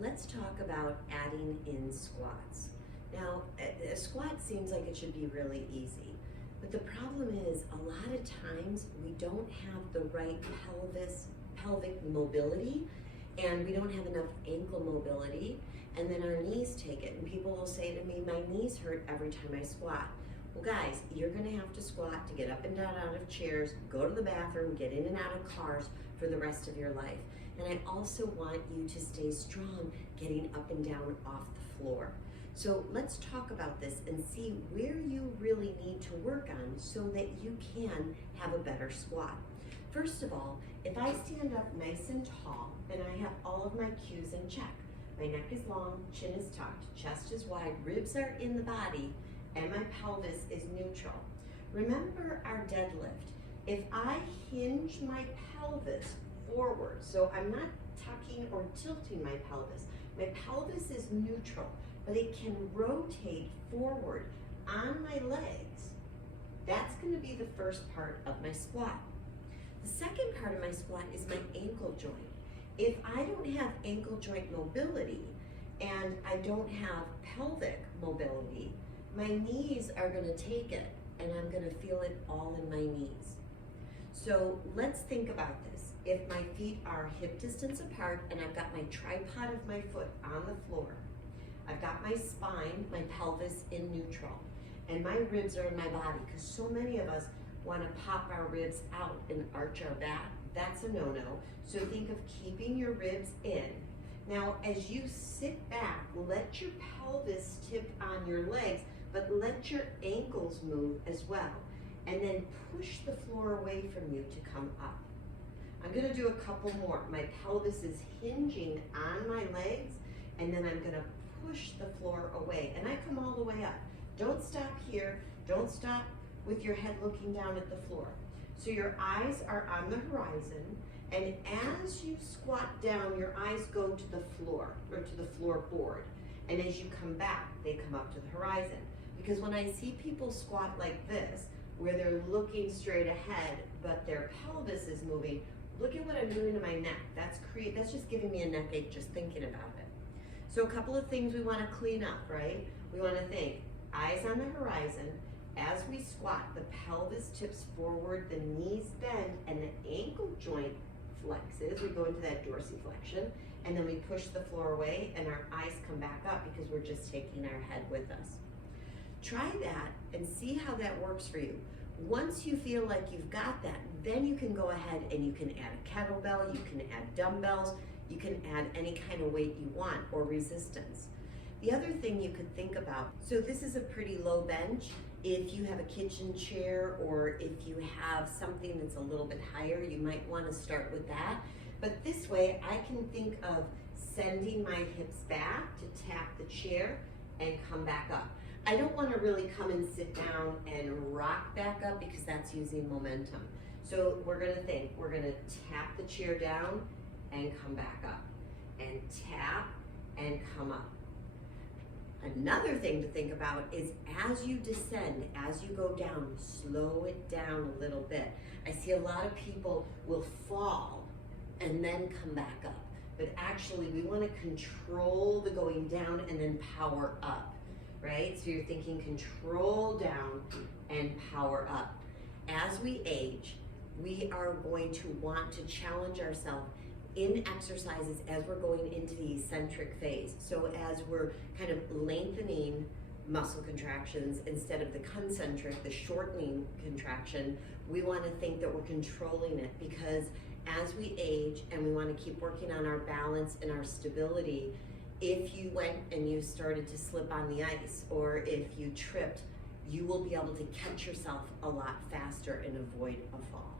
let's talk about adding in squats. Now, a squat seems like it should be really easy, but the problem is a lot of times we don't have the right pelvic mobility, and we don't have enough ankle mobility, and then our knees take it. And people will say to me, my knees hurt every time I squat. Well guys, you're gonna have to squat to get up and down out of chairs, go to the bathroom, get in and out of cars for the rest of your life. And I also want you to stay strong getting up and down off the floor. So let's talk about this and see where you really need to work on so that you can have a better squat. First of all, if I stand up nice and tall and I have all of my cues in check, my neck is long, chin is tucked, chest is wide, ribs are in the body, and my pelvis is neutral. Remember our deadlift. If I hinge my pelvis forward, so I'm not tucking or tilting my pelvis is neutral, but it can rotate forward on my legs. That's gonna be the first part of my squat. The second part of my squat is my ankle joint. If I don't have ankle joint mobility and I don't have pelvic mobility, my knees are gonna take it and I'm gonna feel it all in my knees. So let's think about this. If my feet are hip distance apart and I've got my tripod of my foot on the floor, I've got my spine, my pelvis in neutral, and my ribs are in my body, because so many of us want to pop our ribs out and arch our back. That's a no-no. So think of keeping your ribs in. Now, as you sit back, let your pelvis tip on your legs, but let your ankles move as well. And then push the floor away from you to come up. I'm gonna do a couple more. My pelvis is hinging on my legs, and then I'm gonna push the floor away, and I come all the way up. Don't stop here. Don't stop with your head looking down at the floor. So your eyes are on the horizon, and as you squat down, your eyes go to the floor, or to the floorboard. And as you come back, they come up to the horizon. Because when I see people squat like this, where they're looking straight ahead, but their pelvis is moving, look at what I'm doing to my neck. That's just giving me a neck ache just thinking about it. So a couple of things we want to clean up, right? We want to think, eyes on the horizon. As we squat, the pelvis tips forward, the knees bend, and the ankle joint flexes. We go into that dorsiflexion, and then we push the floor away, and our eyes come back up because we're just taking our head with us. Try that and see how that works for you. Once you feel like you've got that, then you can go ahead and you can add a kettlebell, you can add dumbbells, you can add any kind of weight you want or resistance. The other thing you could think about, so this is a pretty low bench. If you have a kitchen chair or if you have something that's a little bit higher, you might want to start with that. But this way I can think of sending my hips back to tap the chair and come back up. I don't want to really come and sit down and rock back up because that's using momentum. So we're going to think, we're going to tap the chair down and come back up, and tap and come up. Another thing to think about is as you descend, as you go down, slow it down a little bit. I see a lot of people will fall and then come back up, but actually we want to control the going down and then power up. Right? So you're thinking control down and power up. As we age, we are going to want to challenge ourselves in exercises as we're going into the eccentric phase. So as we're kind of lengthening muscle contractions instead of the concentric, the shortening contraction, we want to think that we're controlling it, because as we age and we want to keep working on our balance and our stability, if you went and you started to slip on the ice, or if you tripped, you will be able to catch yourself a lot faster and avoid a fall.